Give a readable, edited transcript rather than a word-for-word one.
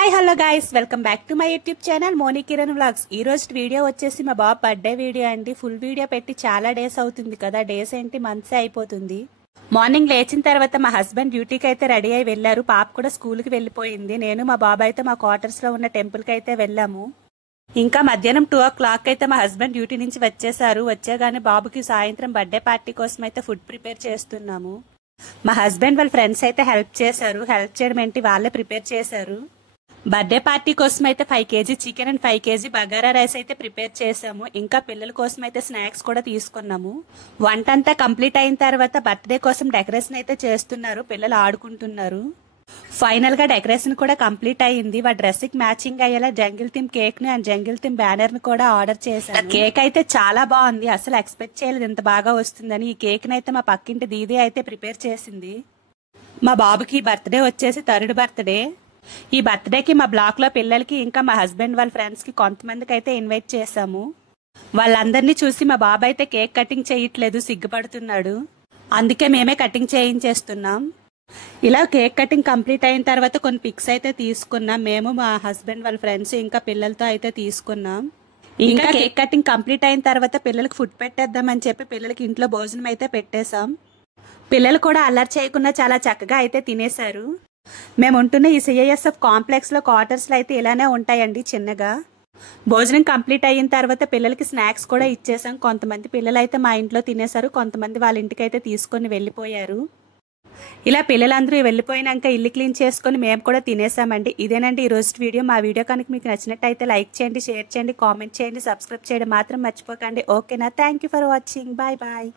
Hi hello guys welcome back to my YouTube channel Moni Kiran vlogs. ఈ రోజు video వచ్చేసి మా బాబు బర్త్డే వీడియో అండి. ఫుల్ వీడియో పెట్టి చాలా డేస్ అవుతుంది కదా, డేస్ ఏంటి మంత్స్ అయిపోతుంది. మార్నింగ్ లేచిన తర్వాత మా హస్బెండ్ డ్యూటీకి అయితే రెడీ అయి వెళ్లారు. పాప కూడా స్కూల్కి వెళ్ళిపోయింది. నేను మా బాబు అయితే మా క్వార్టర్స్ లో ఉన్న టెంపుల్ కి అయితే వెళ్ళాము. ఇంకా మధ్యాహ్నం 2 o'clock అయితే మా హస్బెండ్ డ్యూటీ నుంచి వచ్చేసారు. వచ్చేగానే బాబుకి సాయంత్రం బర్త్డే పార్టీ కోసం అయితే ఫుడ్ ప్రిపేర్ చేస్తున్నాము. మా హస్బెండ్ వాళ్ళ ఫ్రెండ్స్ అయితే హెల్ప్ చేశారు. హెల్ప్ చేయడం ఏంటి, వాళ్ళే ప్రిపేర్ చేశారు. బర్త్డే పార్టీ కోసం అయితే 5 kg chicken and 5 kg bagara rice అయితే ప్రిపేర్ చేసాము. ఇంకా పిల్లల కోసం అయితే స్నాక్స్ కూడా తీసుకున్నాము. వంట అంతా కంప్లీట్ అయిన తర్వాత బర్త్డే కోసం డెకరేషన్ అయితే చేస్తున్నారు. పిల్లలు ఆడుకుంటున్నారు. ఫైనల్ గా డెకరేషన్ కూడా కంప్లీట్ అయ్యింది. వాడి డ్రెస్ కి మ్యాచింగ్ అయ్యేలా జంగిల్ థీమ్ కేక్ ని అండ్ జంగిల్ థీమ్ బ్యానర్ ని కూడా ఆర్డర్ చేశాను. కేక్ అయితే చాలా బాగుంది. అసలు ఎక్స్పెక్ట్ చేయలేదు ఇంత బాగా వస్తుందని. ఈ కేక్ ని అయితే మా పక్కింటి దీది అయితే ప్రిపేర్ చేసింది. మా బాబుకి బర్త్డే వచ్చేసి 3rd బర్త్డే. ఈ బర్త్డేకి మా బ్లాక్ లో పిల్లలకి ఇంకా మా హస్బెండ్ వాళ్ళ ఫ్రెండ్స్ కి కొంతమందికి అయితే ఇన్వైట్ చేశాము. వాళ్ళందరినీ చూసి మా బాబు అయితే కేక్ కటింగ్ చేయట్లేదు, సిగ్గుపడుతున్నాడు. అందుకే మేమే కటింగ్ చేయించేస్తున్నాం. ఇలా కేక్ కటింగ్ కంప్లీట్ అయిన తర్వాత కొన్ని పిక్స్ అయితే తీసుకున్నాం. మేము మా హస్బెండ్ వాళ్ళ ఫ్రెండ్స్ ఇంకా పిల్లలతో అయితే తీసుకున్నాం. ఇంకా కేక్ కటింగ్ కంప్లీట్ అయిన తర్వాత పిల్లలకి ఫుడ్ పెట్టేద్దామని చెప్పి పిల్లలకి ఇంట్లో భోజనం అయితే పెట్టేశాం. పిల్లలు కూడా అల్లరి చేయకుండా చాలా చక్కగా అయితే తినేశారు. మేము ఉంటున్న ఈ CISF కాంప్లెక్స్ లో క్వార్టర్స్ లో అయితే ఇలానే ఉంటాయండి చిన్నగా. భోజనం కంప్లీట్ అయిన తర్వాత పిల్లలకి స్నాక్స్ కూడా ఇచ్చేసాం. కొంతమంది పిల్లలు అయితే మా ఇంట్లో తినేశారు, కొంతమంది వాళ్ళ ఇంటికి అయితే తీసుకొని వెళ్ళిపోయారు. ఇలా పిల్లలందరూ వెళ్ళిపోయినాక ఇల్లు క్లీన్ చేసుకుని మేము కూడా తినేసామండి. ఇదేనండి ఈ రోజు వీడియో. మా వీడియో కనుక మీకు నచ్చినట్టయితే లైక్ చేయండి, షేర్ చేయండి, కామెంట్ చేయండి, సబ్స్క్రైబ్ చేయడం మాత్రం మర్చిపోకండి. ఓకేనా? Thank you for watching. Bye bye.